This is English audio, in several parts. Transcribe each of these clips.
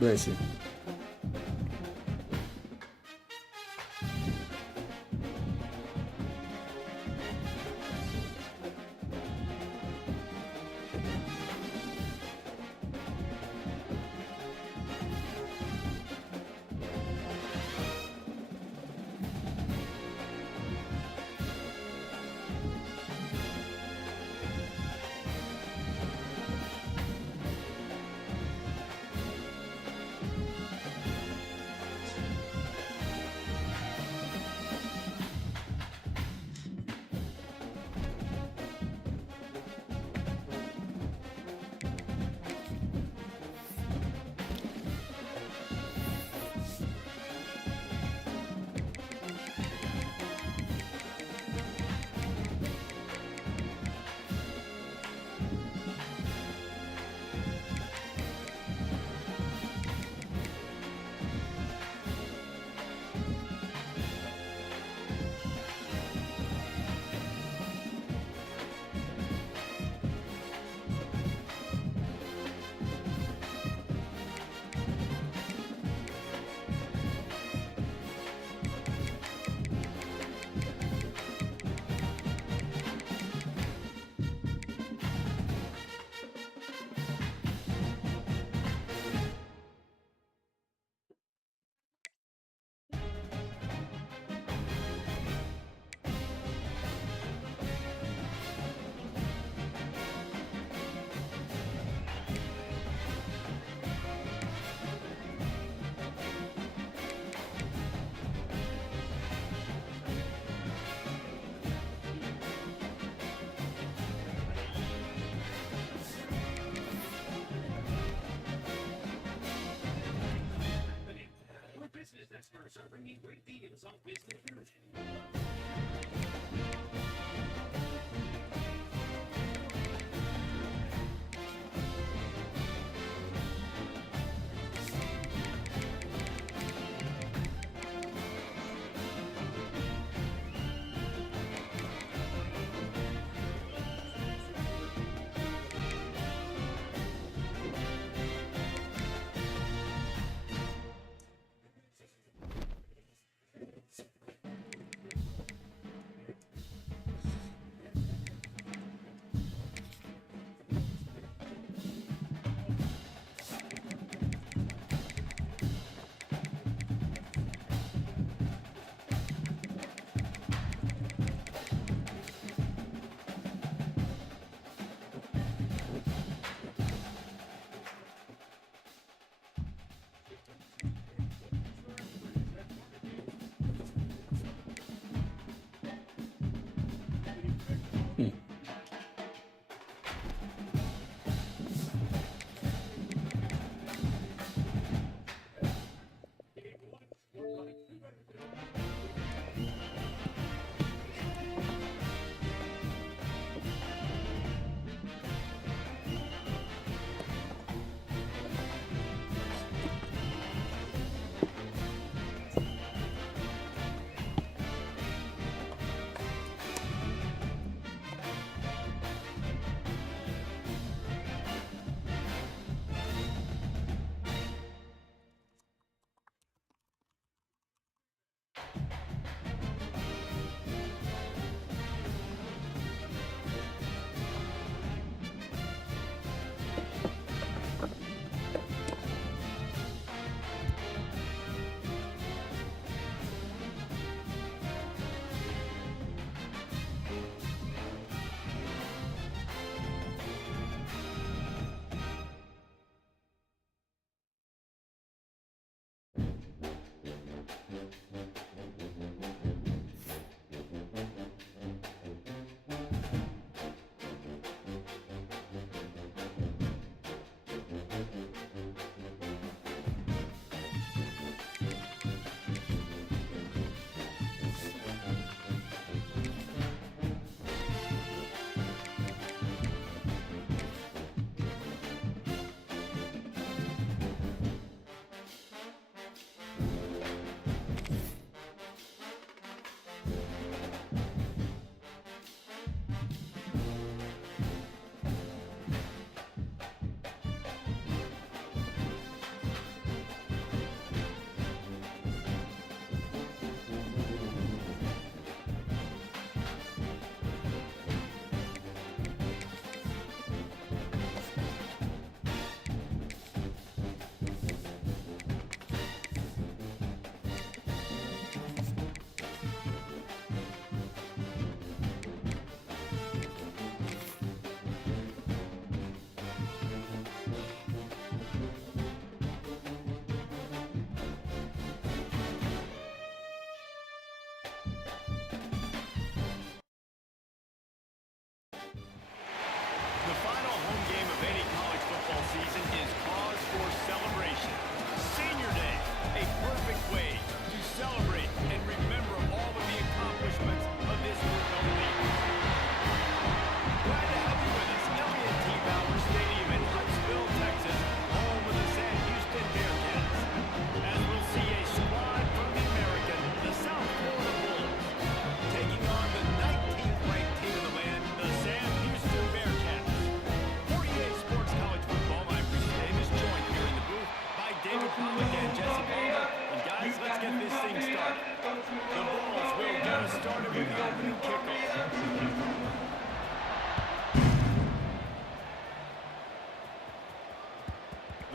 Bless you.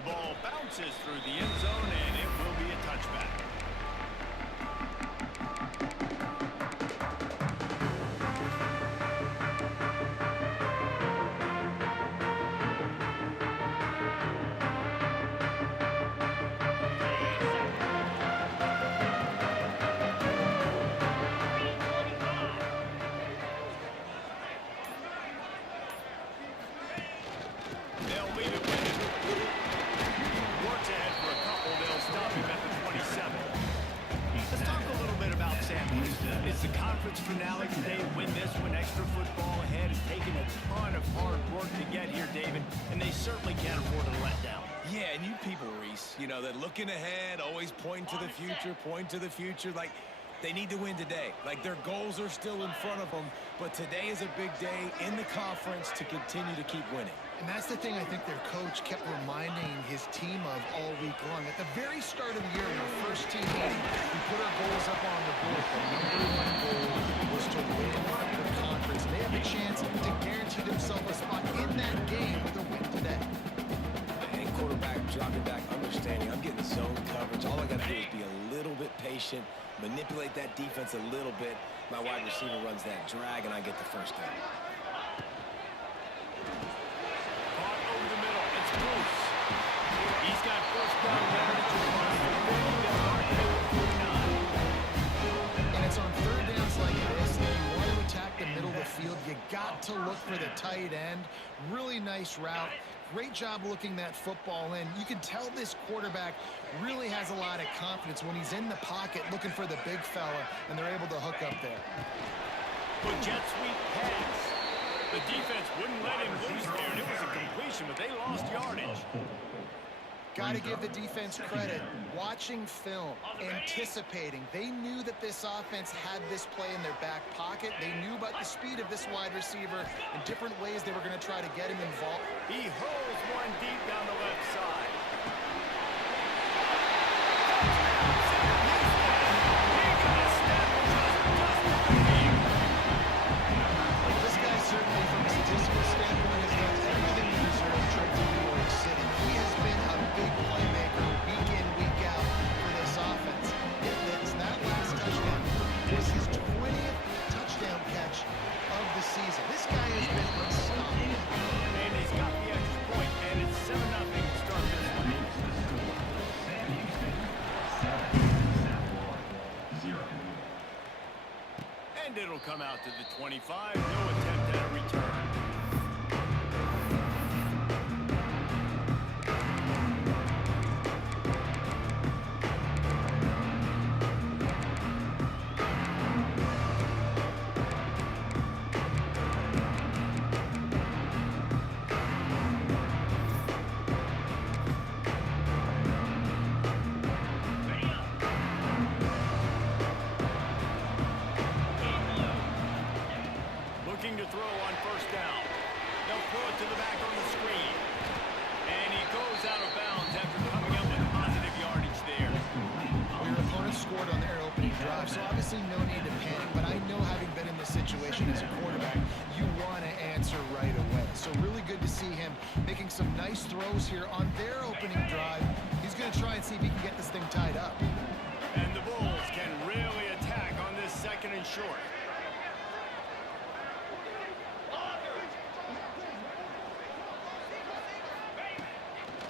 ball bounces through the end zone, and it will be a touchback. Finale today, win this one, extra football ahead, and taking a ton of hard work to get here, David, and they certainly can't afford to let down. Yeah, and you people, Reese, you know, that looking ahead, always point to the future, like they need to win today. Like their goals are still in front of them, but today is a big day in the conference to continue to keep winning. And that's the thing I think their coach kept reminding his team of all week long. At the very start of the year, in our first team meeting, we put our goals up on the board. The number one goal was to win the conference. They have a chance to guarantee themselves a spot in that game with a win today. And quarterback dropping back, understanding I'm getting zone coverage. All I got to do is be a little bit patient, manipulate that defense a little bit. My wide receiver runs that drag, and I get the first down. He's got first down yardage across the 50, and it's on third downs like this that you want to attack the middle of the field. You got to look for the tight end. Really nice route. Great job looking that football in. You can tell this quarterback really has a lot of confidence when he's in the pocket looking for the big fella, and they're able to hook up there. Good jet sweep pass. The defense wouldn't let him loose there, and it was a completion, but they lost yardage. Got to give the defense credit. Watching film, anticipating. They knew that this offense had this play in their back pocket. They knew about the speed of this wide receiver and different ways they were going to try to get him involved. He hurls one deep down the left side. This guy certainly, from a statistical standpoint, has done everything he deserves to do New York City. He has been a big playmaker week in, week out for this offense. It's that last touchdown was his 20th touchdown catch of the season. This guy has been unstoppable. And he's got the extra point, and it's 7-0 to start this one. And it'll come out to the 25. No attempt at a return. Looking to throw on first down. They'll throw it to the back on the screen. And he goes out of bounds after coming up with positive yardage there. Well, your opponent scored on their opening drive, so obviously no need to panic. But I know, having been in this situation as a quarterback, you want to answer right away. So really good to see him making some nice throws here on their opening drive. He's going to try and see if he can get this thing tied up. And the Bulls can really attack on this second and short.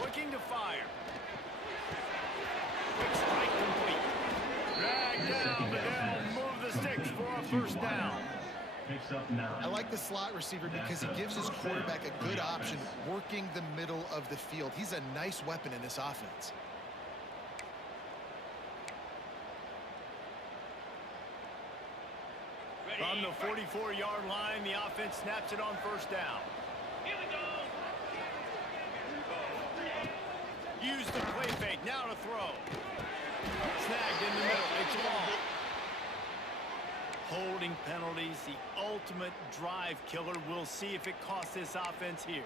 Looking to fire. Quick strike complete. Drag down, but they'll move the sticks for a first down. I like the slot receiver because he gives his quarterback a good option working the middle of the field. He's a nice weapon in this offense. From the 44-yard line, the offense snaps it on first down. Here we go. Use the play fake. Now to throw. Snagged in the middle. It's long. Holding penalties, the ultimate drive killer. We'll see if it costs this offense here.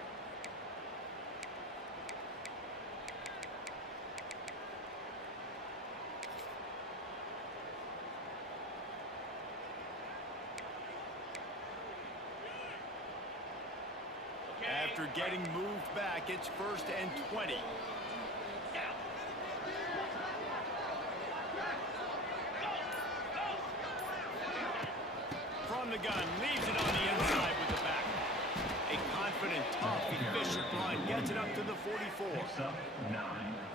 After after getting moved back. It's 1st and 20. From the gun, leaves it on the inside with the back. A confident, tough, efficient run gets it up to the 44.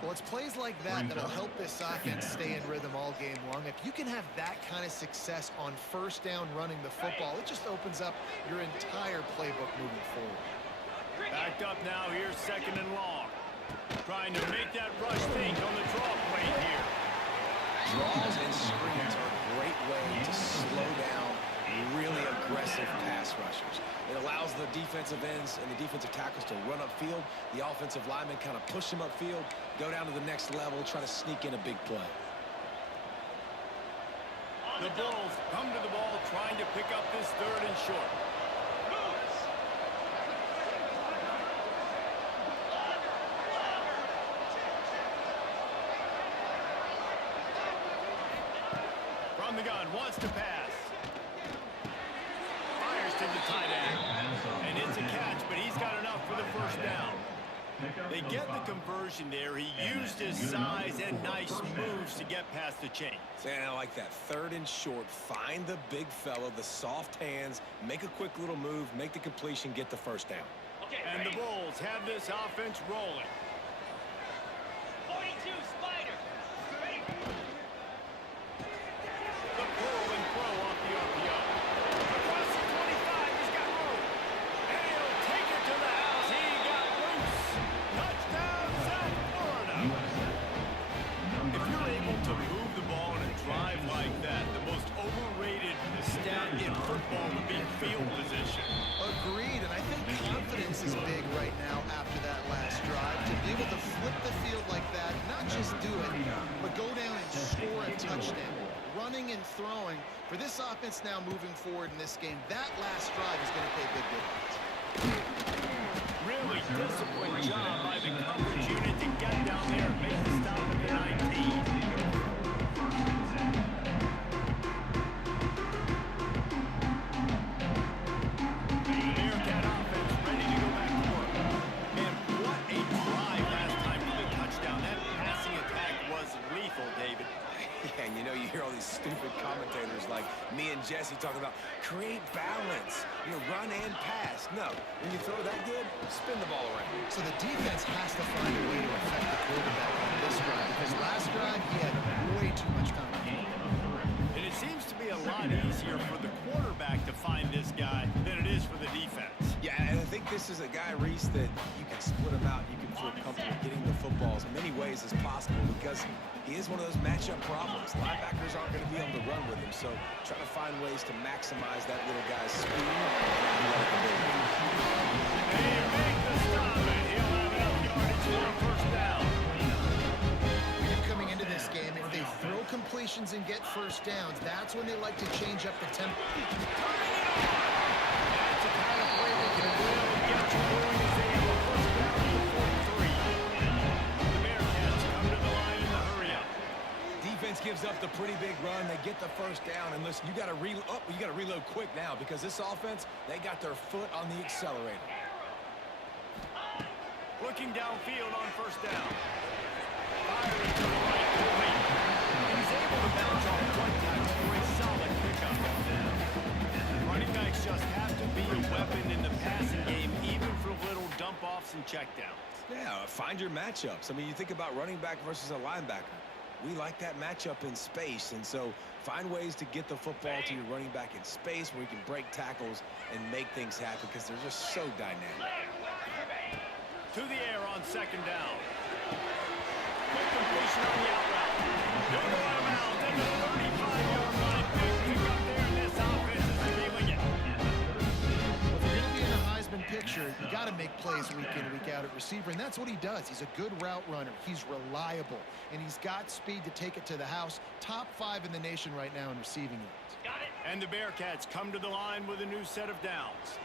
Well, it's plays like that that'll help this offense stay in rhythm all game long. If you can have that kind of success on 1st down running the football, it just opens up your entire playbook moving forward. Backed up now, here's 2nd and long. Trying to make that rush think on the draw play here. Draws and screens are a great way to slow down really aggressive pass rushers. It allows the defensive ends and the defensive tackles to run upfield. The offensive linemen kind of push them upfield, go down to the next level, try to sneak in a big play. The Bulls come to the ball trying to pick up this 3rd and short. From the gun, wants to pass. Fires to the tight end. And it's a catch, but he's got enough for the 1st down. They get the conversion there. He used his size and nice moves to get past the chain. And I like that 3rd and short. Find the big fellow, the soft hands, make a quick little move, make the completion, get the 1st down. And the Bulls have this offense rolling. 42 Spider. The pull and throw off the RPO. Across the 25, he's got room. And he'll take it to the house. He got loose. Touchdown, South Florida. If you're able to move the ball in a drive like that, the most overrated stat in football would be field position. Agreed, and I think confidence is big right now after that last drive. To be able to flip the field like that, not just do it, but go down and score a touchdown. Running and throwing, for this offense now moving forward in this game, that last drive is going to pay big dividends. Really disciplined job by the coverage unit to get down there and make the stop at the 19. Bearcat offense ready to go back to work. And what a drive last time for the touchdown. That passing attack was lethal, David. Yeah, and you know, you hear all these stupid commentators like me and Jesse talking about create balance, run and pass. No, when you throw that good, spin the ball around. So the defense has to find a way to affect the quarterback on this drive, because last drive he had way too much time. And it seems to be a lot easier for the quarterback to find this guy than it is for the defense. Yeah, and I think this is a guy, Reese, that you can split him out. You can feel comfortable getting the football as many ways as possible because he is one of those matchup problems. Linebackers aren't going to be able to run with him, so try to find ways to maximize that little guy's speed and athletic ability. They make the stop, and he'll have enough yardage for a 1st down. Coming into this game, if they throw completions and get 1st downs, that's when they like to change up the tempo. That's a kind of play that can really get you going as they have a 1st down to the 43. The Bearcats come to the line in the hurry-up. Defense gives up the pretty big run. They get the 1st down, and listen, you got to reload quick now because this offense, they got their foot on the accelerator. Looking downfield on 1st down. Firing to the right point. He's able to bounce off 1 tackle for a solid pickup. Running backs just have to be a weapon in the passing game, even for little dump-offs and checkdowns. Yeah, find your matchups. I mean, you think about running back versus a linebacker. We like that matchup in space, and so find ways to get the football to your running back in space where you can break tackles and make things happen because they're just so dynamic. To the air on 2nd down. Quick completion on the out route. No more out of bounds at the 35-yard line. Big pickup there, and this offense is feeling it. If you're going to be in the Heisman picture, you got to make plays week in, week out at receiver, and that's what he does. He's a good route runner. He's reliable, and he's got speed to take it to the house. Top 5 in the nation right now in receiving yards. Got it. And the Bearcats come to the line with a new set of downs.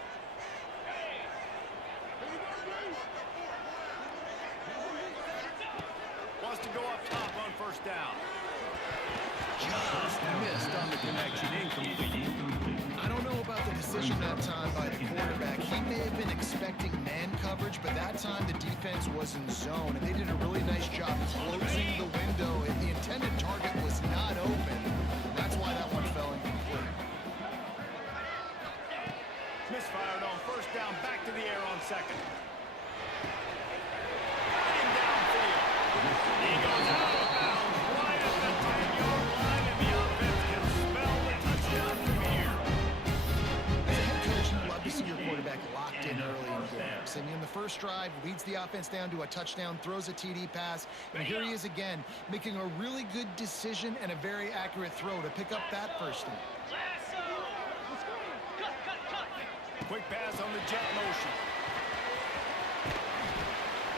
Wants to go up top on 1st down. Just missed on the connection, incomplete. I don't know about the decision that time by the quarterback. He may have been expecting man coverage, but that time the defense was in zone, and they did a really nice job closing the window. If the intended target was not open, that's why that one fell incomplete. Misfired on first down, back to the air on second. Running downfield. He goes out of bounds right at the 10-yard line, and the offense can spell the touchdown from here. As a head coach, you love to see your quarterback locked in early in games. And in the first drive, leads the offense down to a touchdown, throws a TD pass, and here he is again, making a really good decision and a very accurate throw to pick up that first down. Quick pass on the jet motion.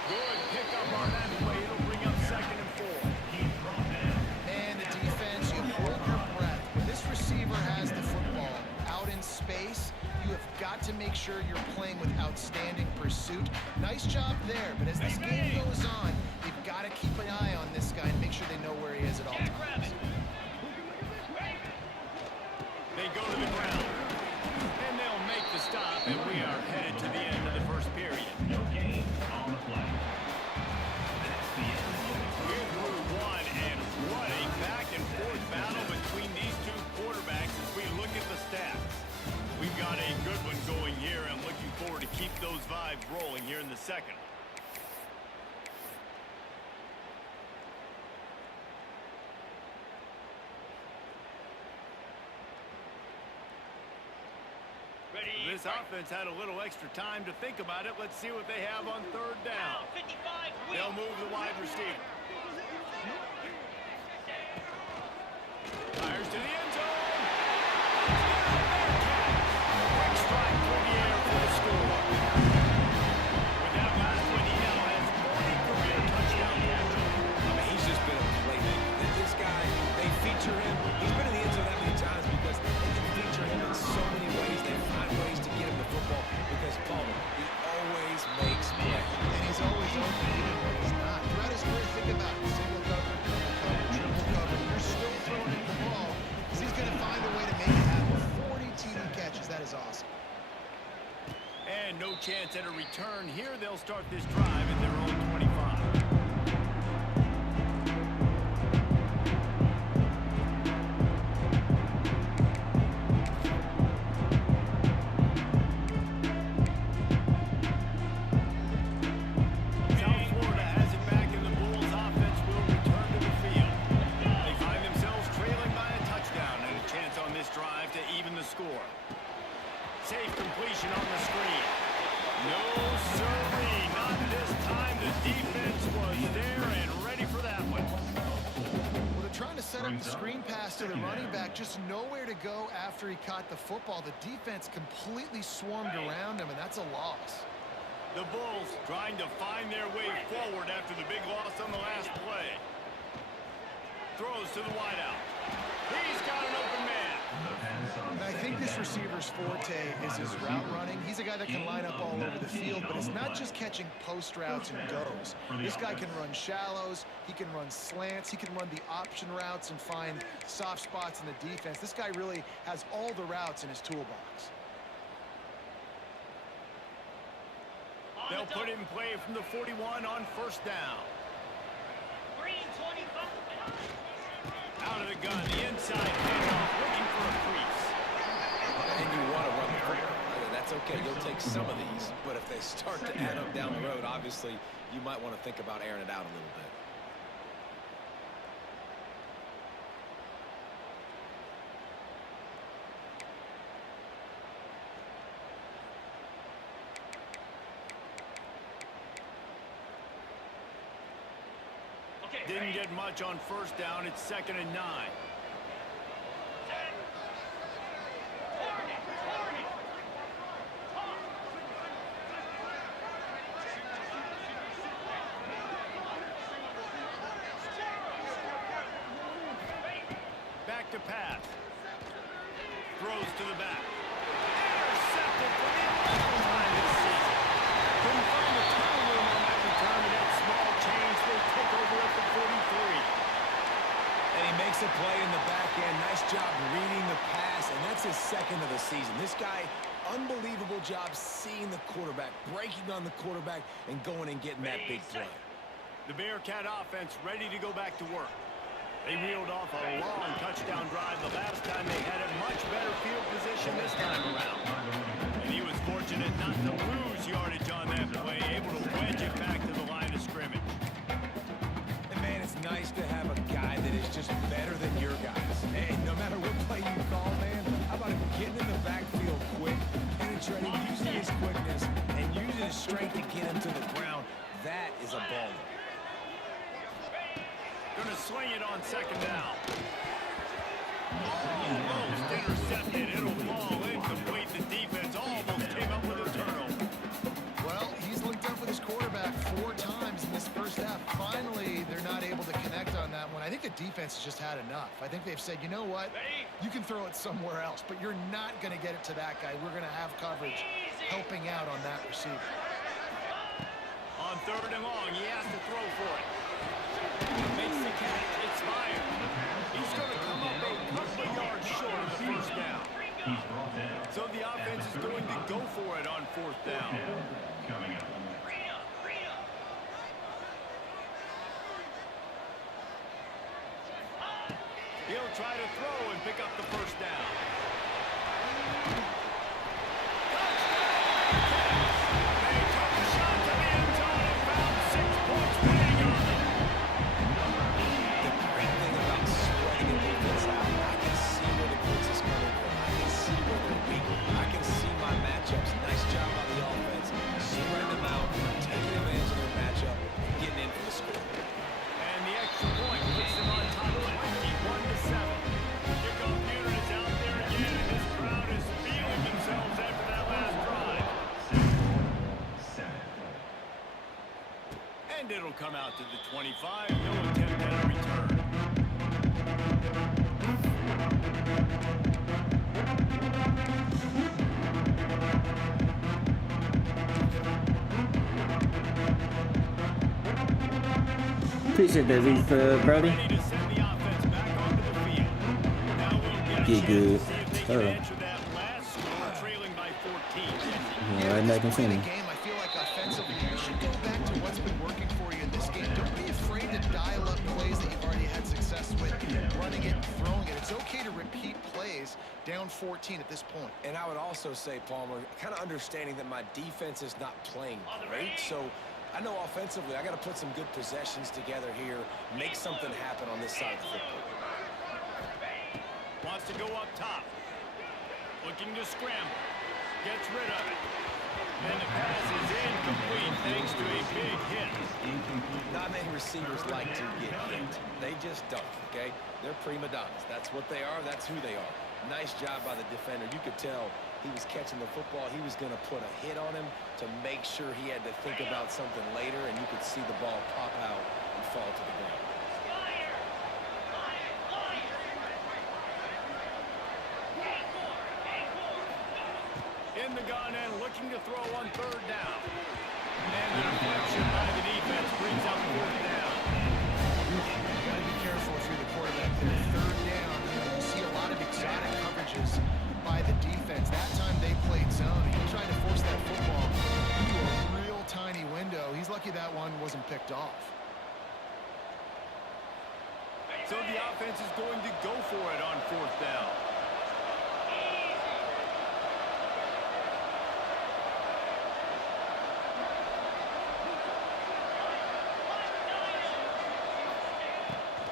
Good pickup on that play. It'll bring up 2nd and 4. Man, the defense, you hold your breath. When this receiver has the football out in space, you have got to make sure you're playing with outstanding pursuit. Nice job there, but as this game goes on, you've got to keep an eye on this guy and make sure they know where he is at all times. They go to the ground. And they'll make the stop, and we are headed to the end of the first period. No gain on the flag. We're through one, and what a back-and-forth battle between these two quarterbacks as we look at the stats. We've got a good one going here, and looking forward to keep those vibes rolling here in the second. This offense had a little extra time to think about it. Let's see what they have on third down. They'll move the wide receiver. Fires to the end zone. Quick strike through the air for the score. With that last one, he now has 40 career touchdown passes. I mean, he's just been a playmaker. This guy, they feature him. He's been in the end zone that many times because they can feature him in so many ways. They find ways to get him the football because, Paul, he always makes plays. And he's always open even when he's not. Throughout his career, think about it. Single cover, double cover, triple cover. You're still throwing him the ball because he's going to find a way to make it happen. 40 TD catches. That is awesome. And no chance at a return here. They'll start this drive at their own 25. Safe completion on the screen. No, sirree, not this time. The defense was there and ready for that one. Well, they're trying to set up the screen pass to the running back, just nowhere to go after he caught the football. The defense completely swarmed around him, and that's a loss. The Bulls trying to find their way forward after the big loss on the last play. Throws to the wideout. He's got an open man. I think this receiver's forte is his route running. He's a guy that can line up all over the field, but it's not just catching post routes and goes. This guy can run shallows, he can run slants, he can run the option routes and find soft spots in the defense. This guy really has all the routes in his toolbox. They'll put it in play from the 41 on first down. Out of the gun, the inside handoff, looking for a crease. And you want to run the football. That's okay. You'll take some of these, but if they start to add up down the road, obviously you might want to think about airing it out a little bit. Didn't get much on first down. It's 2nd and 9. Back to pass. Throws to the back. Intercepted for the 11th time this season. Couldn't find the tunnel room on that return, and that small change. They take over at the 43. And he makes a play in the back end. Nice season. This guy, unbelievable job seeing the quarterback, breaking on the quarterback, and going and getting that big play. The Bearcat offense ready to go back to work. They reeled off a long touchdown drive the last time. They had a much better field position this time around. And he was fortunate not to lose yardage on that play, able to wedge it back to the line of scrimmage. And man, it's nice to have a guy that is just better than your guys. And no matter what play you call, man, how about him getting in the backfield quick, penetrating, using his quickness, and using his strength to get him to the ground. That is a baller. Gonna sling it on second down. Almost intercepted. It'll fall incomplete. The defense almost came up with a turnover. Well, he's linked up with his quarterback 4 times in this first half. Finally, they're not able to connect on that one. I think the defense has just had enough. I think they've said, you know what? You can throw it somewhere else, but you're not going to get it to that guy. We're going to have coverage helping out on that receiver. On third and long, he has to throw for it. Makes the catch. It's fired. He's going to come up a couple of yards short of the first down. So the offense is going to go for it on fourth down. He'll try to throw and pick up the first down. They took a shot to the end zone and found 6 points waiting on them. The great thing about spreading the defense out, I can see where the blitz is coming from. I can see where they're weak. I can see my matchups. Nice job by the offense. Spreading them out, taking advantage of their matchup, and getting in for the score. And the extra point puts them on top 21-7. Kickoff unit is out there again, and this crowd is feeling themselves after that last drive. And it'll come out to the 25. No attempt at a return. Appreciate that, V for Brody. Ready to send the offense back onto the field. Now we'll get a Get chance good. to see if they can answer that last score, trailing by 14. Right back in The center. game, I feel like offensively, you should go back to what's been working for you in this game. Don't be afraid to dial up plays that you've already had success with, running it, throwing it. It's okay to repeat plays down 14 at this point. And I would also say, Palmer, kind of understanding that my defense is not playing great, so I know offensively I got to put some good possessions together here, make something happen on this side of the football. Wants to go up top. Looking to scramble. Gets rid of it. And the pass is incomplete thanks to a big hit. Not many receivers like to get hit. They just don't, okay? They're prima donnas. That's what they are. That's who they are. Nice job by the defender. You could tell he was catching the football. He was going to put a hit on him to make sure he had to think about something later, and you could see the ball pop out and fall to the ground. In the gun and looking to throw on third down. And the deflection by the defense brings up fourth down. You got to be careful if you're the quarterback there. Third down, you see a lot of exotic coverages by the defense. That time they played zone. He tried to force that football into a real tiny window. He's lucky that one wasn't picked off. So the offense is going to go for it on fourth down.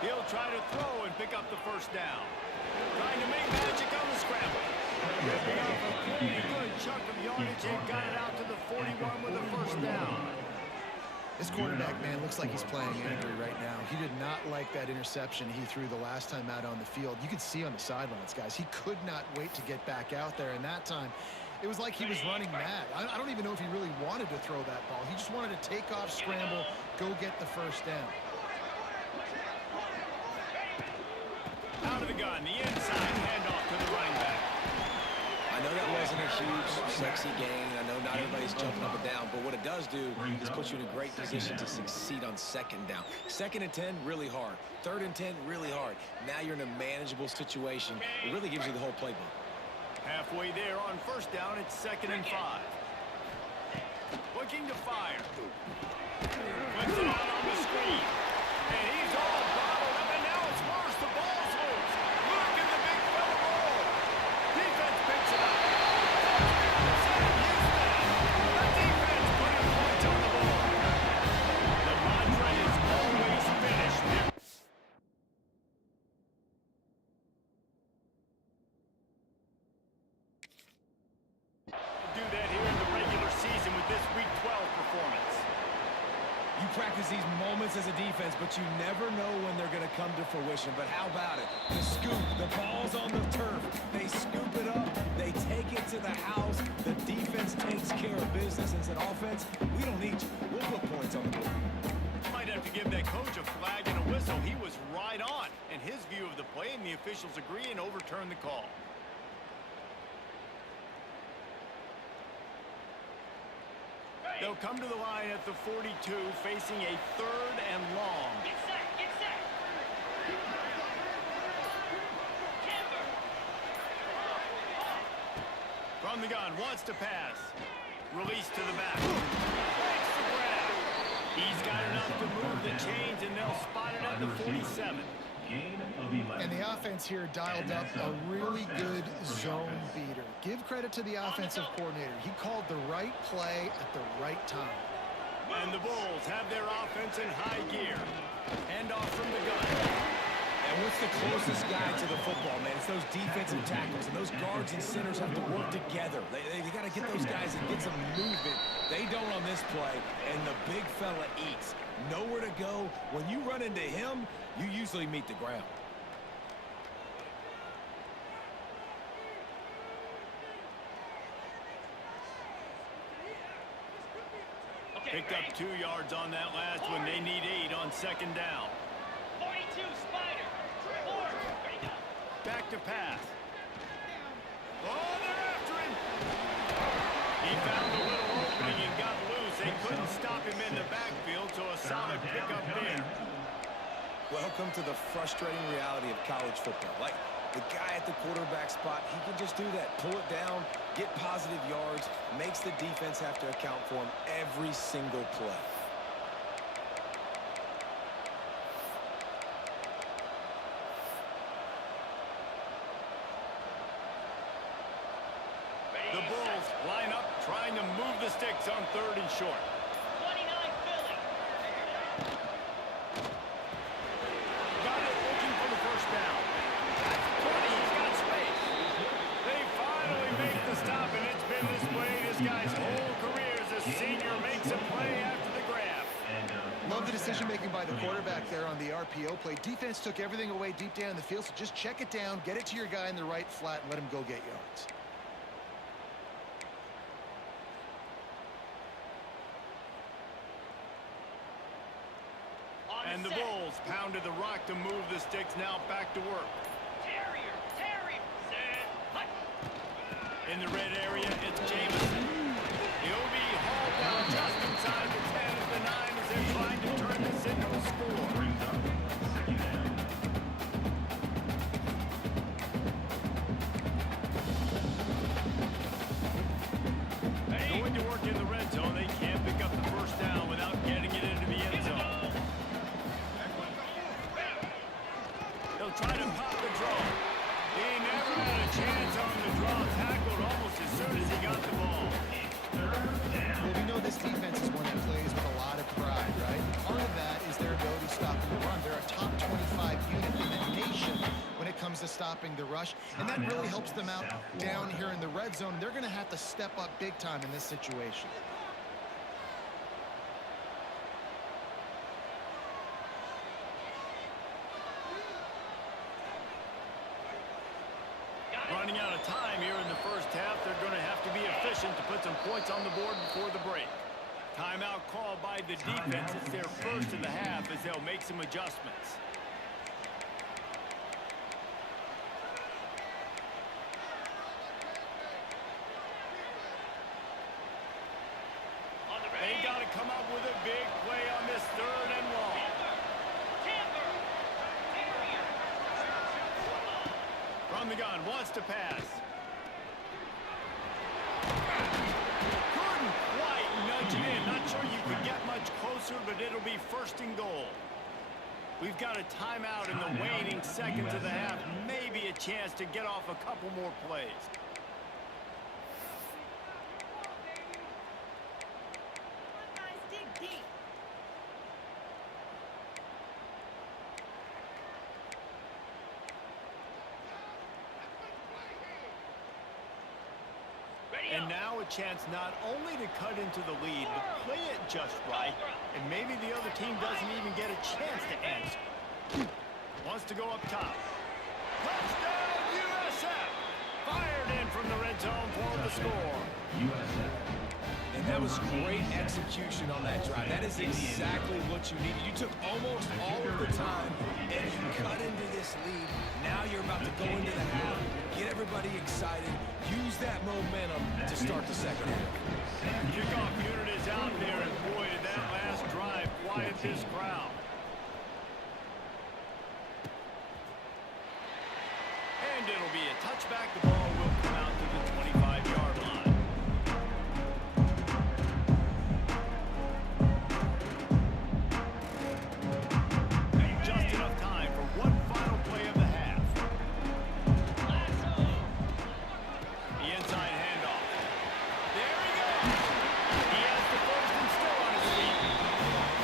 He'll try to throw and pick up the first down. Trying to make magic on the scramble. Ripping off a pretty good chunk of yardage and got it out to the 41 with a first down. This quarterback, man, looks like he's playing angry right now. He did not like that interception he threw the last time out on the field. You could see on the sidelines, guys, he could not wait to get back out there. And that time, it was like he was running mad. I don't even know if he really wanted to throw that ball. He just wanted to take off, scramble, go get the first down. Out of the gun, the inside handoff to the running back. I know that wasn't a huge, sexy gain. I know not everybody's jumping up and down, but what it does do is put you in a great position to succeed on second down. Second and 10, really hard. Third and 10, really hard. Now you're in a manageable situation. It really gives you the whole playbook. Halfway there on first down, it's 2nd and 5. Looking to fire. Puts it out on the screen. And he's all bottled up, and now it's worse. The ball's loose. Look at the big fella roll. Defense picks it up. The defense putting points on the board. The mantra is always finish. Do that here in the regular season with this Week 12 performance. You practice these moments as a defense, but you never know when they're going to come to fruition. But how about it? The scoop, the ball's on the turf. They scoop it up. They take it to the house. The defense takes care of business and said, offense, we don't need you. We'll put points on the board. Might have to give that coach a flag and a whistle. He was right on in his view of the play, and the officials agree and overturn the call. They'll come to the line at the 42, facing a 3rd and long. Get set, get set. Timber. From the gun, wants to pass. Release to the back. Makes the grab. He's got enough to move the chains, and they'll spot it at the 47. And the offense here dialed up a really good zone beater. Give credit to the offensive coordinator. He called the right play at the right time. And the Bulls have their offense in high gear. Handoff from the gun. And what's the closest guy to the football, man? It's those defensive tackles, and those guards and centers have to work together. They got to get those guys and get some movement. They don't on this play, and the big fella eats. Nowhere to go. When you run into him, you usually meet the ground. Picked up 2 yards on that last one. They need 8 on 2nd down. 42, Spider. 4. Ready, go. Back to pass. Oh, they're after him. He found a little opening and got loose. They couldn't stop him in the backfield, so a solid pickup there. Welcome to the frustrating reality of college football. Like, the guy at the quarterback spot, he can just do that. Pull it down, get positive yards, makes the defense have to account for him every single play. The Bulls line up, trying to move the sticks on 3rd and short. 29, Philly. Got it, looking for the first down. That's 20, he's got space. They finally make the stop, and it's been this way this guy's whole career as a senior makes a play after the grab. Love the decision-making by the quarterback there on the RPO play. Defense took everything away deep down in the field, so just check it down, get it to your guy in the right flat, and let him go get yards. And the Bulls pounded the rock to move the sticks, now back to work. Terrier, Terrier. Set. Hut. In the red area, it's Jamison. He'll be hauled down just inside the 10 of the 9 as they're trying to turn this into a score. Going to work in the red zone. They can't pick up the first down without getting it into the end zone. They'll try to pop the draw. He never had a chance on the draw. Tackled almost as soon as he got the ball. Well, we know this defense is one that plays with a lot of pride, right? Part of that is their ability to stop the run. They're a top 25 unit in the nation when it comes to stopping the rush, and that really helps them out down here in the red zone. They're going to have to step up big time in this situation. Running out of time here in the first half. They're going to have to be efficient to put some points on the board before the break. Timeout called by the defense. It's their first in the half as they'll make some adjustments. They got to come up with a big play on this 3rd and long. Timber. Terrier. From the gun, wants to pass. closer, but it'll be first and goal. We've got a timeout in the waning seconds of the half. Maybe a chance to get off a couple more plays. Guys, dig deep. And now a chance not only to cut into the lead, but play it just right. And maybe the other team doesn't even get a chance to answer. Wants to go up top. Touchdown, USF! Fired in from the red zone for the score. And that was great execution on that drive. That is exactly what you needed. You took almost all of the time, and you cut into this lead. Now you're about to go into the half, get everybody excited, use that momentum to start the second half. Kickoff unit is out there, and boy, did that last drive quiet this crowd. And it'll be a touchback. The ball will come out to the 25-yard line. Just enough time for one final play of the half. The inside handoff. There he goes. He has the first and still on his feet.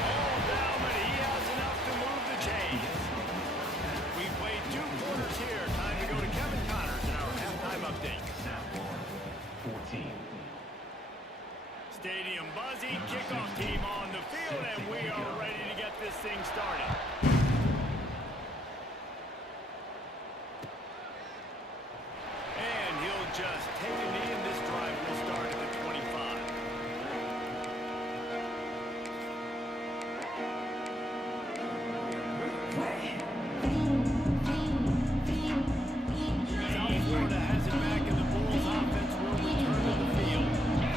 All down, but he has enough to move the chains. We've played 2 quarters here. Time to go to Kevin Connors in our halftime update. 14. Stadium buzzing, kickoff team on the field, and we are ready to get this thing started. And he'll just take a knee, and this drive will start at the 25. South Florida has it back, and the Bulls offense will return to the field.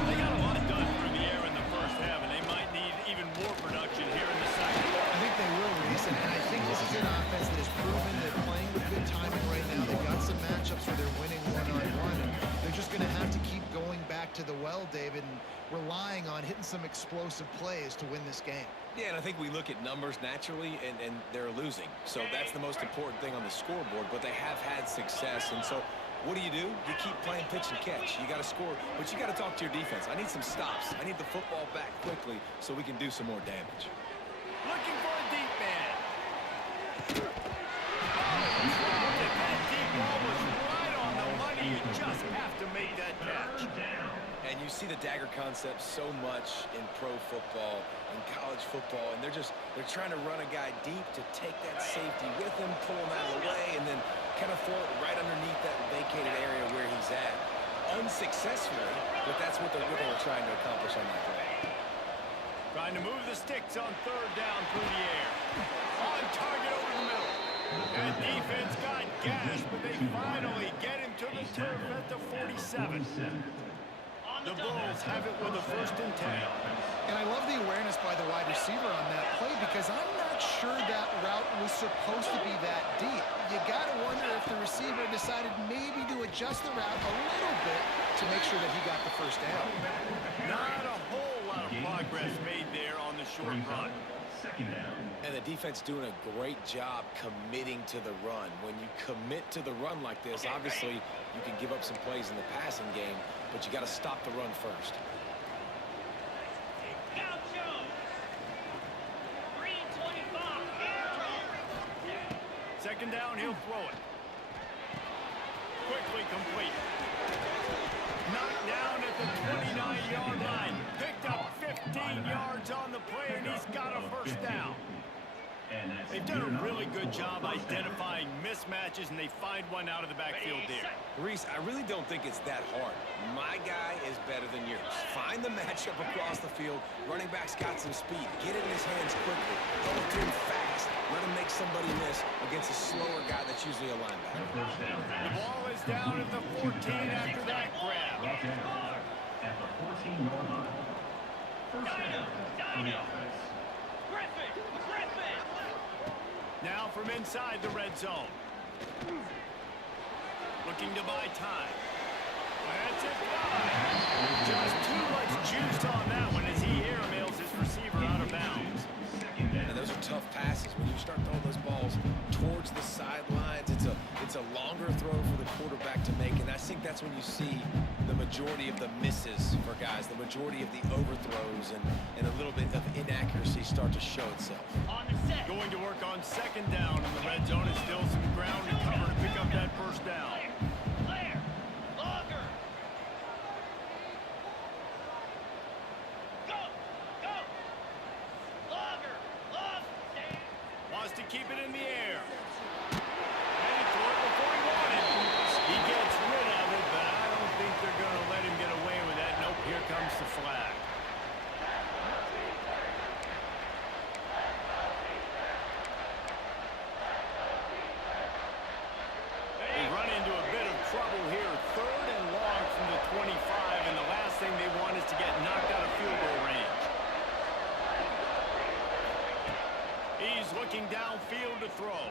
They got a lot done through the air in the first half, and they might need even more production here in the second. I think they will, Reese, and I think this is an offense that has proven they're playing with good timing right now. They've got some matchups where they're winning one-on-one, and they're just going to have to keep going back to the well, David, and relying on hitting some explosive plays to win this game. Yeah, and I think we look at numbers naturally, and they're losing. So that's the most important thing on the scoreboard, but they have had success. And so what do? You keep playing pitch and catch. You got to score, but you got to talk to your defense. I need some stops. I need the football back quickly so we can do some more damage. Looking for a deep man. That deep ball was right on the money. You just have to make that catch. And you see the dagger concept so much in pro football, in college football, and they're trying to run a guy deep to take that safety with him, pull him out of the way, and then kind of throw it right underneath that vacated area where he's at. Unsuccessfully, but that's what they were trying to accomplish on that play. Trying to move the sticks on third down through the air. On target over the middle. And defense got gashed, but they finally get him to the turf at the 47. The Bulls have it with a 1st and 10. And I love the awareness by the wide receiver on that play because I'm not sure that route was supposed to be that deep. You got to wonder if the receiver decided maybe to adjust the route a little bit to make sure that he got the first down. Not a whole lot of progress made there on the short run. Second down. And the defense doing a great job committing to the run. When you commit to the run like this, obviously you can give up some plays in the passing game, but you got to stop the run first. Gaucho. 325. Second down, he'll throw it. Quickly complete. Knocked down at the 29-yard line. Picked up 15 yards on the play, and he's got a first down. They've done a really good job identifying mismatches, and they find one out of the backfield there. Reese, I really don't think it's that hard. My guy is better than yours. Find the matchup across the field. Running back's got some speed. Get it in his hands quickly. Throw it to him fast. Let him make somebody miss against a slower guy that's usually a linebacker. The ball is down at the 14 after that grab. At the 14-yard line. First down for the offense. Griffin. Now from inside the red zone. Looking to buy time. That's it. Just too much juice on that one as he airmails his receiver out of bounds. a longer throw for the quarterback to make, and I think that's when you see the majority of the misses for guys, the majority of the overthrows, and a little bit of inaccuracy start to show itself. On the set. Going to work on second down in the red zone. Is still some ground to cover to pick up that first down. Clear. Longer. Go. Go. Longer. Long. Wants to keep it in the air. Headed for it before he wanted. He gets rid of it, but I don't think they're going to let him get away with that. Nope, here comes the flag. They run into a bit of trouble here. 3rd and long from the 25, and the last thing they want is to get knocked out of field goal range. He's looking downfield to throw.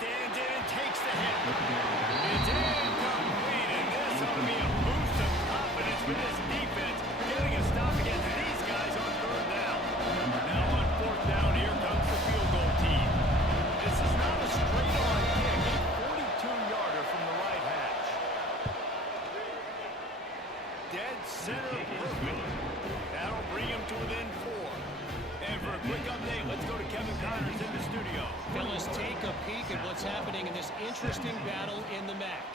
Stands in and takes the hit. It's incomplete, and this ought to be a boost of confidence for this defense, getting a stop against these guys on 3rd down. Now on 4th down, here comes the field goal team. This is not a straight-on kick, a 42-yarder from the right hash. Dead center perfect. That'll bring him to within 4. And for a quick update, let's go to Kevin Connors in the studio. Fellas, take a peek at what's happening in this interesting battle in the MAC.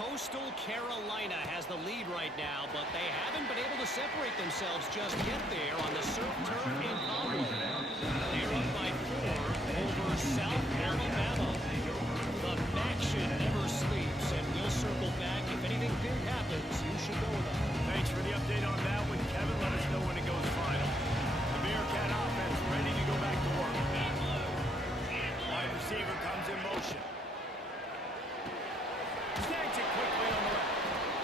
Coastal Carolina has the lead right now, but they haven't been able to separate themselves just yet there on the surf turf in Conway. They're up by 4 over South Alabama. The MAC should never sleeps, and we'll circle back. If anything big happens, you should know about it. Thanks for the update on that one, Kevin. Let us know when it goes final. The Bearcat offense ready to go back to work. Wide receiver comes in motion. Snags it quickly on the left.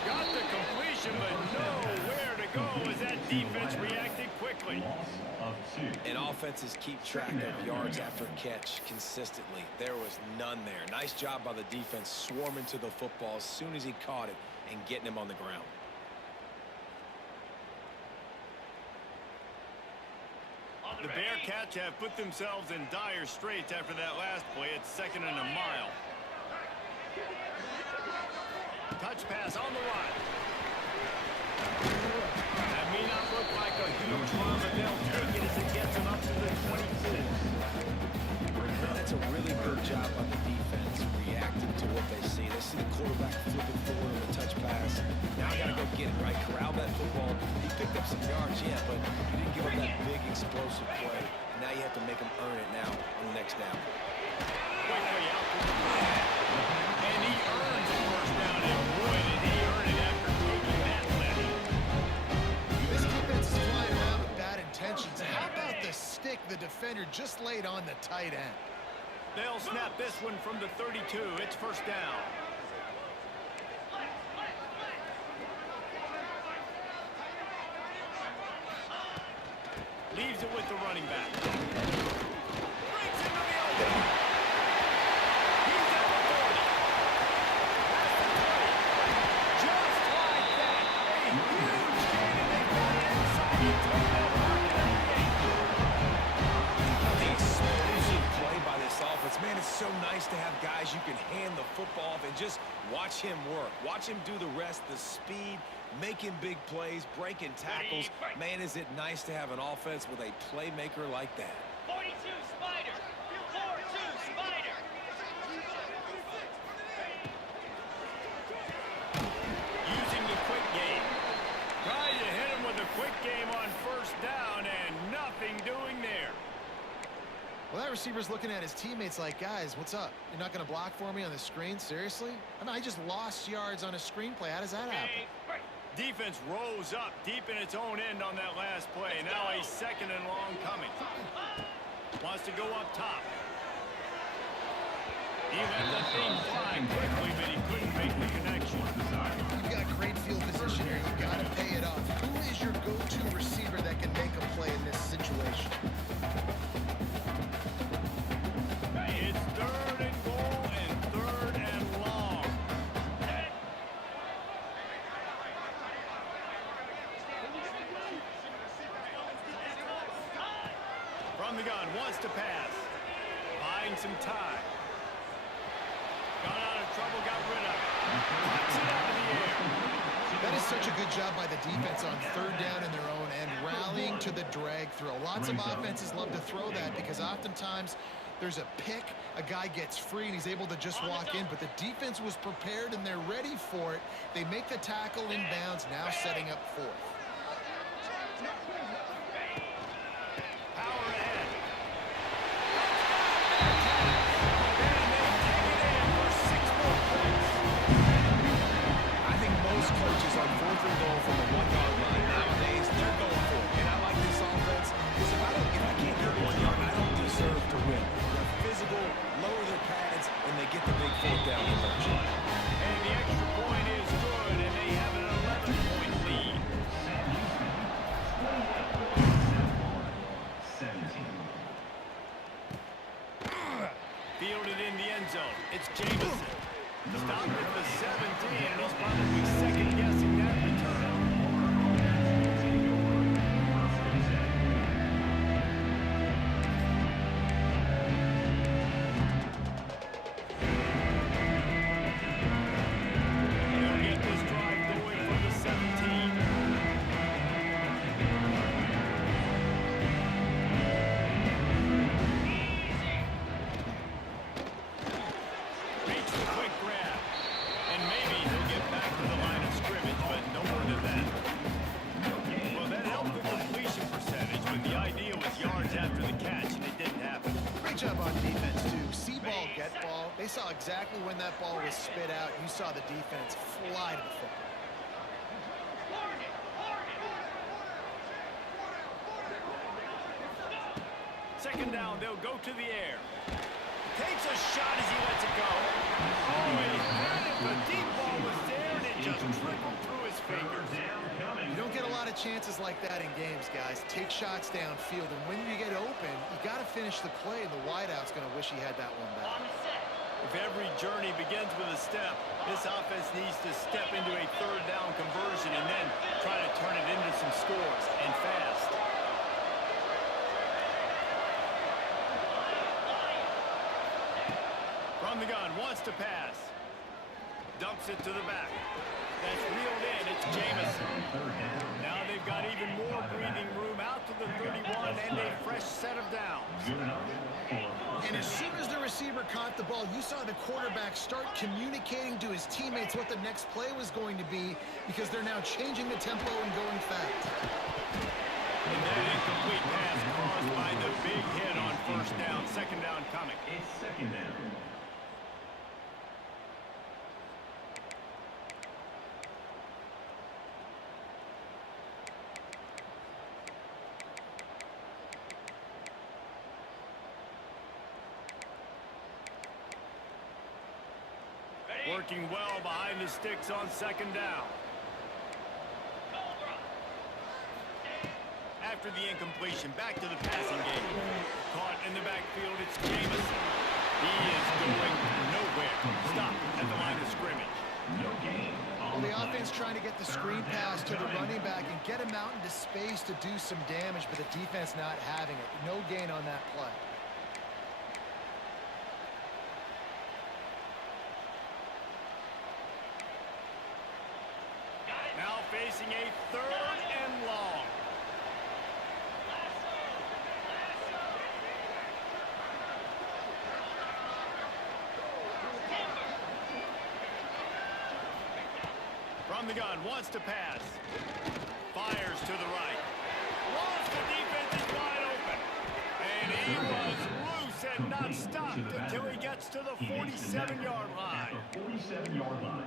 Got the completion, but nowhere to go as that defense reacted quickly. Loss of 2. And offenses keep track of yards after catch consistently. There was none there. Nice job by the defense swarming to the football as soon as he caught it and getting him on the ground. The Bearcats have put themselves in dire straits after that last play. It's 2nd and a mile. Touch pass on the run. That may not look like a huge run, but they'll take it as it gets them up to the 22. That's a really good job by the defense reacting to what they see. They see the quarterback flipping forward on the touch pass. Now I got to go get it, right? Corral that football. He picked up some yards, yeah, but you didn't give him that big explosive play. Now you have to make him earn it now on the next down. Quickly out to the flat. And he earns a first down. And boy, did he earn it after taking that lift. This defense is flying around with bad intentions. How about the stick the defender just laid on the tight end? They'll snap this one from the 32. It's first down. Leaves it with the running back. Breaks into the open. He's at the 40. Past the 20. Just like that. A huge gain, and they got it inside the 12 pocket of the 8. The explosive play by this offense. Man, it's so nice to have guys you can hand the football off and just watch him work. Watch him do the rest, the speed, making big plays, breaking tackles. Man, is it nice to have an offense with a playmaker like that. 42 Spider. 4-2 Spider. Using the quick game. Trying to hit him with a quick game on first down, and nothing doing there. Well, that receiver's looking at his teammates like, guys, what's up? You're not going to block for me on the screen? Seriously? I mean, I just lost yards on a screenplay. How does that happen? Defense rose up deep in its own end on that last play. Now a 2nd and long coming. Wants to go up top. He let that thing fly quickly, but he couldn't make the connection. You've got great field position here. You've got to pay it off. Who is your go-to receiver that can make a play in this situation? It's 3rd and goal and 3rd and long. From the gun, wants to pass. Buying some time. Got out of trouble, got rid of it. Knocks it out of the air. That is such a good job by the defense on third down in their own end, rallying to the drag throw. Lots of offenses love to throw that because oftentimes there's a pick, a guy gets free, and he's able to just walk in. But the defense was prepared, and they're ready for it. They make the tackle inbounds, now setting up fourth. Power ahead. I think most coaches on 4th and goal from the 1-yard line nowadays, they're going for it. And I like this offense because if I can't get 1 yard, I don't deserve to win. They're physical, lower their pads, and they get the big 4th down conversion. And the extra point is good, and they have an 11-point lead. 17. Fielded in the end zone. It's Jameson. Stopped at the 17, and he's probably second-guessing that return. They'll get this drive going from the 17. Makes the quick grab. And maybe he'll get back to the line of scrimmage, but no more than that. Well, that helped the completion percentage, but the idea was yards after the catch, and it didn't happen. Great job on defense, too. See ball, get ball. They saw exactly when that ball was spit out. You saw the defense fly to the football. Second down, they'll go to the air. Takes a shot as he lets it go. Oh, he had it. The deep ball was there, and it just trickled through his fingers. You don't get a lot of chances like that in games, guys. Take shots downfield, and when you get open, you got to finish the play, and the wideout's going to wish he had that one back. If every journey begins with a step, this offense needs to step into a third down conversion and then try to turn it into some scores, and fast. From the gun, wants to pass. Dumps it to the back. That's reeled in. It's Jameson. Now they've got even more breathing room out to the 31 and a fresh set of downs. And as soon as the receiver caught the ball, you saw the quarterback start communicating to his teammates what the next play was going to be because they're now changing the tempo and going fast. And that incomplete pass caused by the big hit on first down. Second down coming. It's second down. Working well behind the sticks on second down. After the incompletion, back to the passing game. Caught in the backfield, it's Jameson. He is going nowhere. Stop at the line of scrimmage. No gain. Well, the offense trying to get the screen pass to the running back and get him out into space to do some damage, but the defense not having it. No gain on that play. Now facing a third and long. From the gun, wants to pass. Fires to the right. Once the defense is wide open. And he was loose and not stopped until he gets to the 47-yard line. At the 47-yard line.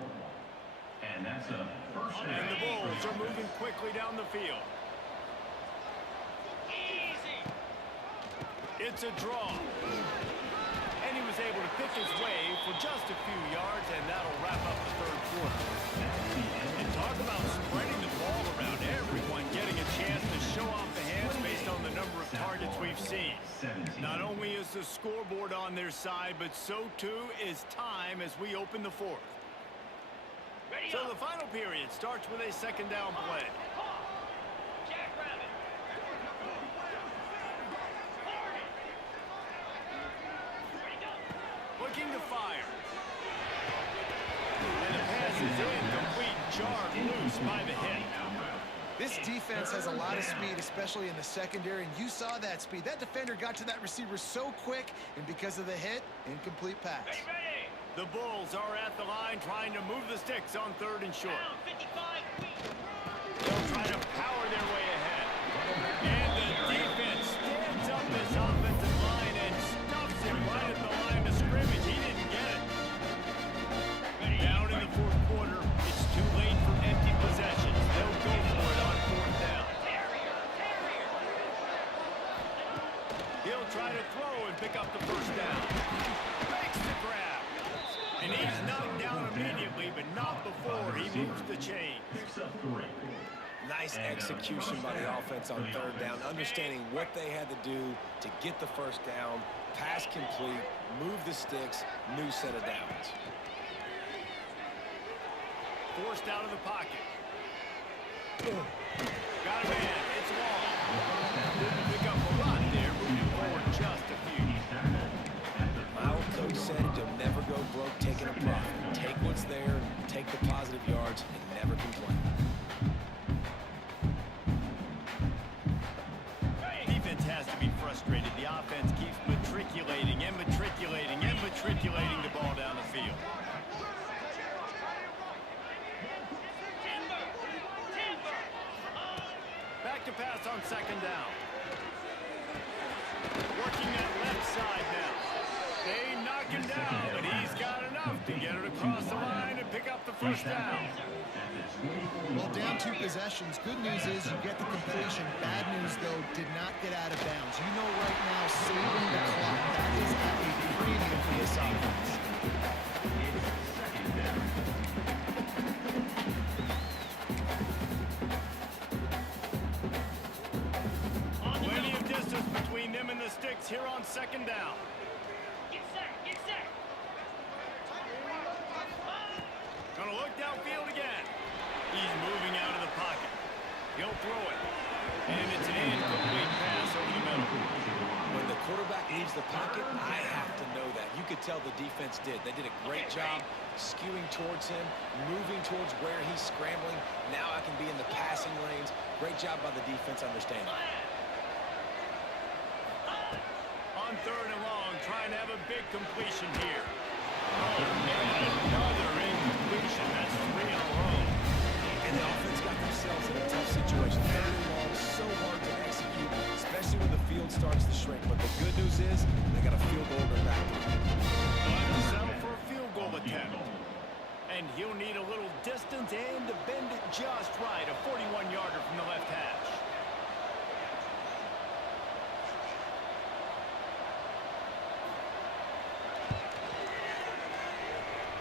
And that's a first down. And the Bulls are moving quickly down the field. It's a draw. And he was able to pick his way for just a few yards, and that'll wrap up the third quarter. And talk about spreading the ball around, everyone getting a chance to show off the hands based on the number of targets we've seen. Not only is the scoreboard on their side, but so too is time as we open the fourth. So the final period starts with a second down play. Looking to fire. And the pass is incomplete, jarred loose by the hit. This defense has a lot of speed, especially in the secondary, and you saw that speed. That defender got to that receiver so quick, and because of the hit, incomplete pass. Ready. The Bulls are at the line trying to move the sticks on 3rd and short. Down 55 feet. They'll try to power their way ahead. And the defense stands up this offensive line and stuffs him right at the line of scrimmage. He didn't get it. Down in the 4th quarter, it's too late for empty possessions. They'll go for it on 4th down. He'll try to throw and pick up the 1st down. Makes the grab. And he's knocked down immediately, but not before he moves the chain. Nice execution by the offense on 3rd down, understanding what they had to do to get the 1st down, pass complete, move the sticks, new set of downs. Forced out of the pocket. Got a man. It's long. Didn't pick up a lot there, moving forward just a few. My old coach said you'll never go broke taking a profit. Take what's there, take the positive yards, and never complain. Defense has to be frustrated. The offense keeps matriculating and matriculating and matriculating the ball down the field. Back to pass on 2nd down. Working that left side now. They knock him down, but he's got enough to get it across the line and pick up the 1st down. Well, down 2 possessions. Good news is you get the completion. Bad news, though, did not get out of bounds. You know right now, saving the clock, that is at a premium for this offense. Plenty of distance between them and the sticks here on 2nd down. Get set. Get set. Gonna look downfield again. He's moving out of the pocket. He'll throw it. And it's an incomplete pass over the middle. When the quarterback leaves the pocket, I have to know that. You could tell the defense did. They did a great job skewing towards him, moving towards where he's scrambling. Now I can be in the passing lanes. Great job by the defense understanding. On 3rd and long, trying to have a big completion here. Oh, man, another incompletion. That's 3 in a row. And the offense got themselves in a tough situation. 3rd and long, so hard to execute, especially when the field starts to shrink. But the good news is they got a field goal in their back pocket. Going to settle for a field goal attempt. And he'll need a little distance and to bend it just right. A 41-yarder from the left hash.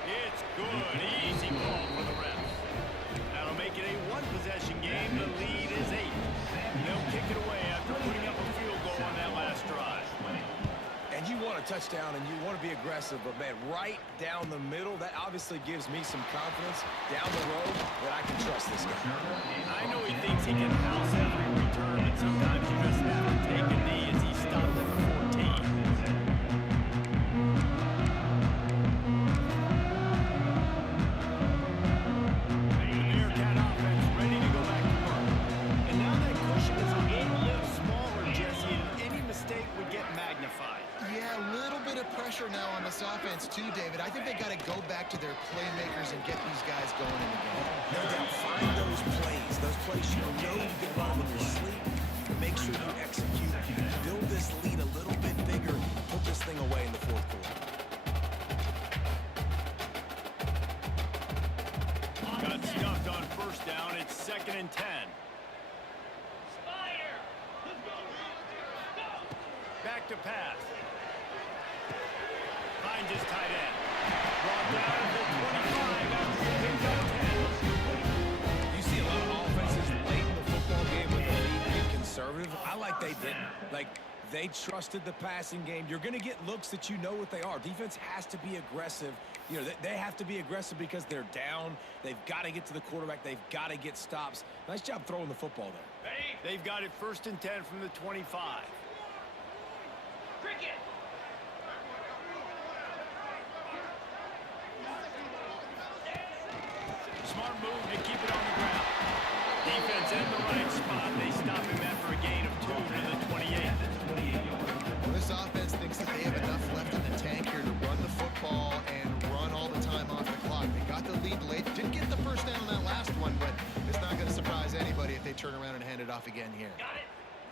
It's good. Easy ball for the refs. That'll make it a 1-possession game. The lead is 8. They'll kick it away after putting up a field goal on that last drive. And you want a touchdown and you want to be aggressive, but man, right down the middle, that obviously gives me some confidence down the road that I can trust this guy. I know he thinks he can house every return, but sometimes you just have to take a knee as he stopped at 14. The Bearcat offense ready to go back to work. And now that cushion is a little smaller, Jesse, and any mistake would get magnified. Yeah, a little bit of pressure now on this offense, too, David. I think they got to go back to their playmakers and get these guys going in the game. No doubt, find those plays you know you can run in your sleep. Make sure you execute. Build this lead a little bit bigger. Put this thing away in the 4th quarter. Got stuffed on 1st down. It's 2nd and 10. Spider. Let's go. Go. Back to pass. Finds his tight end. Brought down to the 25 after the pick up 10. You see a lot of offenses late in the football game when they need to be conservative. I like they didn't. Like, they trusted the passing game. You're going to get looks that you know what they are. Defense has to be aggressive. You know, they have to be aggressive because they're down. They've got to get to the quarterback. They've got to get stops. Nice job throwing the football there. They've got it 1st and 10 from the 25. Cricket.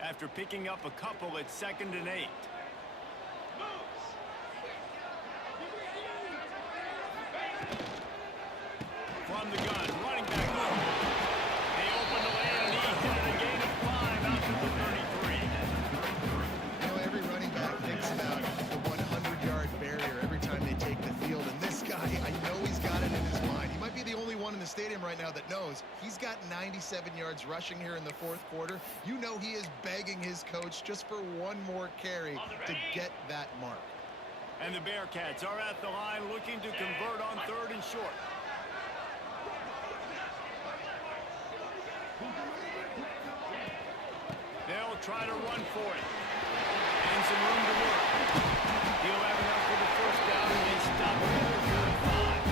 after picking up a couple at 2nd and 8. From the gun, running back. They open the lane, and he hit it a gain of 5 out to the 33. You know, every running back thinks about the 100-yard barrier every time they take the field. And this guy, I know he's got it in his mind. He might be the only one in the stadium right now that knows he's got 97 yards rushing here in the 4th quarter. You know he is begging his coach just for one more carry to get that mark. And the Bearcats are at the line looking to convert on 3rd and short. They'll try to run for it. And some room to work. He'll have enough for the 1st down, and they stop him at the 35.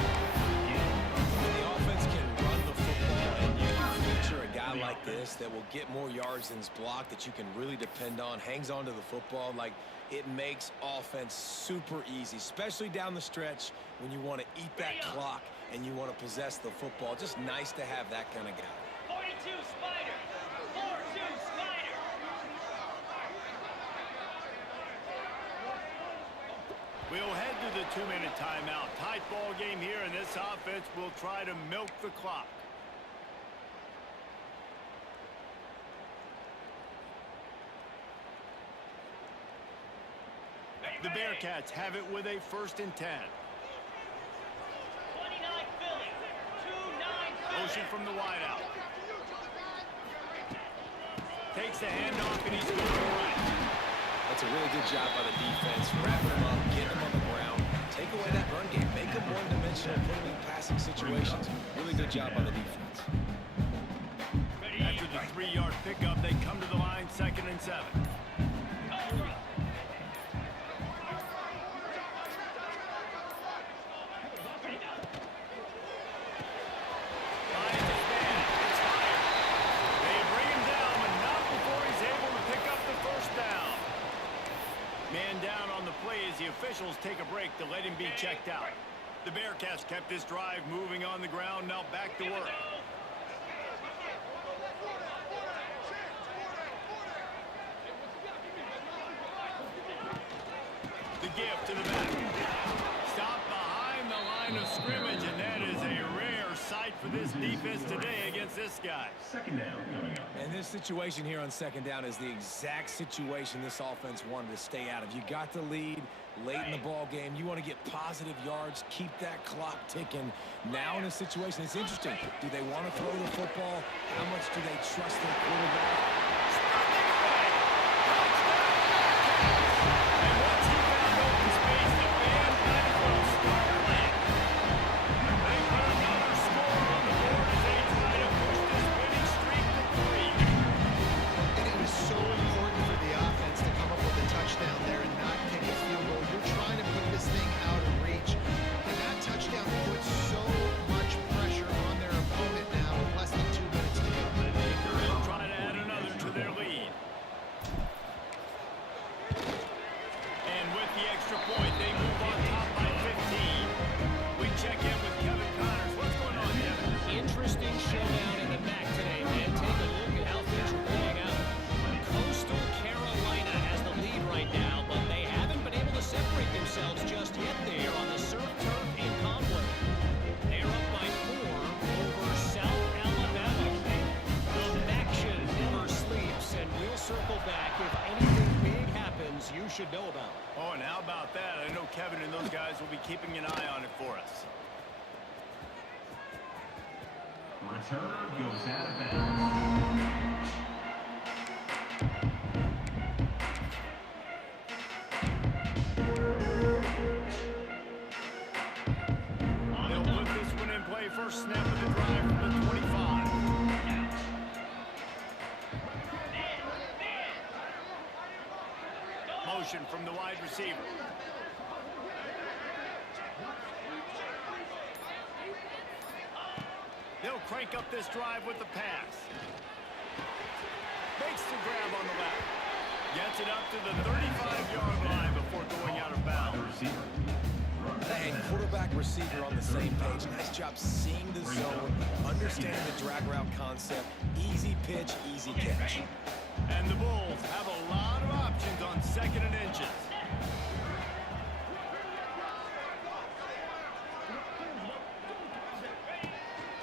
When the offense can run the football and you can feature a guy like this that will get more yards than his block, that you can really depend on, hangs on to the football, like it makes offense super easy, especially down the stretch when you want to eat that clock and you want to possess the football. Just nice to have that kind of guy. 42 Spider. 4-2 Spider. We'll head to the 2-minute timeout. Tight ball game here, and this offense will try to milk the clock. The Bearcats have it with a 1st and 10. 29 Philly. 2-9 Motion from the wideout. Takes the handoff, and he's going right. That's a really good job by the defense. Wrapping him up, getting him on the ground. Take away that run game. Make him one-dimensional, put him in passing situations. Really good job by the defense. After the 3-yard pickup, they come to the line 2nd and 7. Man down on the play as the officials take a break to let him be checked out. The Bearcats kept this drive moving on the ground, now back to work. The give to the back. Stop behind the line of scrimmage, and that is a rare sight for this defense today against this guy. 2nd down coming up. And this situation here on 2nd down is the exact situation this offense wanted to stay out of. You got the lead late in the ball game. You want to get positive yards, keep that clock ticking. Now in a situation, it's interesting. Do they want to throw the football? How much do they trust their quarterback? And once he found open space, the band might as well start playing. They put another score on the board as they try to push this winning streak to 3. And it was so important for the offense to come up with a touchdown there and not kick a field goal. You're trying to put this thing out of reach. And that touchdown puts so much pressure on their opponent now with less than 2 minutes to go. They'll try to add another to their lead. And with the extra point, they move on top by 15. We check in with Kevin Connors. What's going on, Kevin? Interesting showdown in the MAC today, man. Take a look at how things are playing out. Coastal Carolina has the lead right now, but they haven't been able to separate themselves just yet there on the surf turf in Conway. They're up by 4 over South Alabama. The action never sleeps, and we'll circle back if anything big happens you should know about. Oh, and how about that? I know Kevin and those guys will be keeping an eye on it for us. Return goes out of bounds. They'll put this one in play. First snap of the drive from the 25. Motion from the wide receiver. They'll crank up this drive with the pass. Makes the grab on the left. Gets it up to the 35-yard line before going out of bounds. And quarterback receiver on the same page. Nice job seeing the zone, understanding the drag route concept. Easy pitch, easy catch. And the Bulls have a lot of options on 2nd and inches.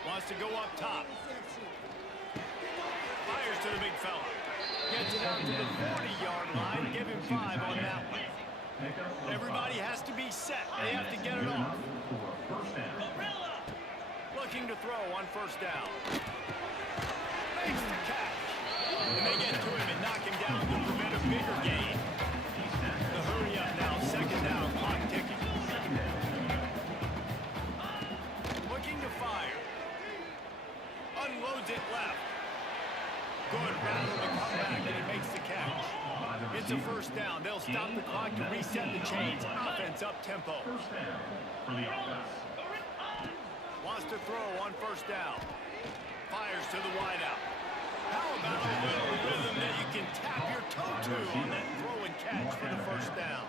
Wants to go up top. Fires to the big fella. Gets it out to the 40-yard line. Give him 5 on that one. Everybody has to be set. They have to get it off. Looking to throw on 1st down. Makes the catch. And they get to him and knock him down to prevent a bigger gain. The hurry up now. 2nd down. Clock ticking. Looking to fire. Unloads it left. Good rattle to come back, and he makes the catch. It's a 1st down. They'll stop the clock to reset the chains. Offense up tempo. Wants to throw on 1st down. Fires to the wideout. How about a little rhythm that you can tap your toe to on that throw and catch for the 1st down?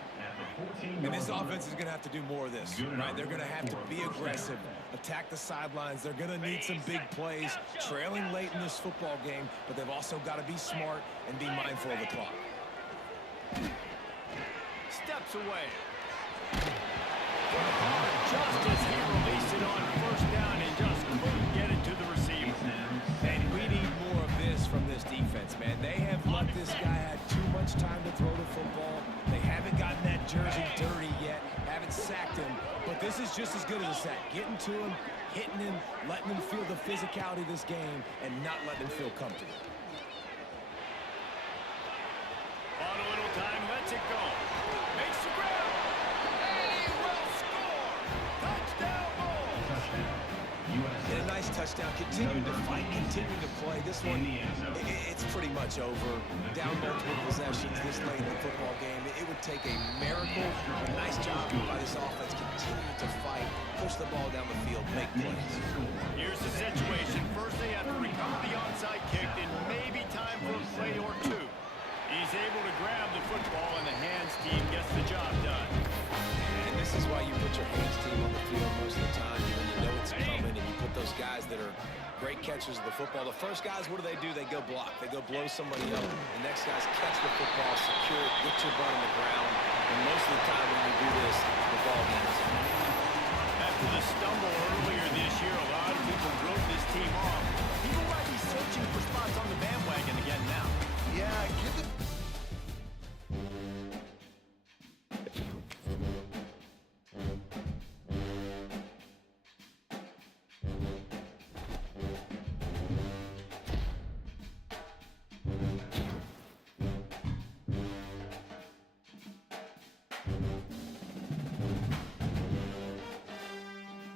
And this offense is going to have to do more of this, right? They're going to have to be aggressive, attack the sidelines. They're going to need some big plays, trailing late in this football game, but they've also got to be smart and be mindful of the clock. Steps away. Just as he released it on 1st down and just couldn't get it to the receiver. And we need more of this from this defense, man. They have let this guy have too much time to throw the football. They haven't gotten that jersey dirty yet, haven't sacked him, but this is just as good as a sack. Getting to him, hitting him, letting him feel the physicality of this game, and not letting him feel comfortable. On a little time, lets it go. Makes the grab. And he will score. Touchdown, Bulls. And a nice touchdown, continuing to fight, continuing to play. This one, it's pretty much over. Down multiple possessions this late in the football game. It would take a miracle. A nice job by this offense, continuing to fight, push the ball down the field, make plays. Here's the situation. First, they have to recover the onside kick, and maybe time for a play or two. He's able to grab the football, and the hands team gets the job done. And this is why you put your hands team on the field most of the time when you know it's coming, and you put those guys that are great catchers of the football. The first guys, what do? They go block. They go blow somebody up. The next guys catch the football, secure it, get your butt on the ground. And most of the time when you do this, the ball games. After the stumble earlier this year, a lot of people wrote this team off. People might be searching for spots on the bandwagon again now. Yeah, give the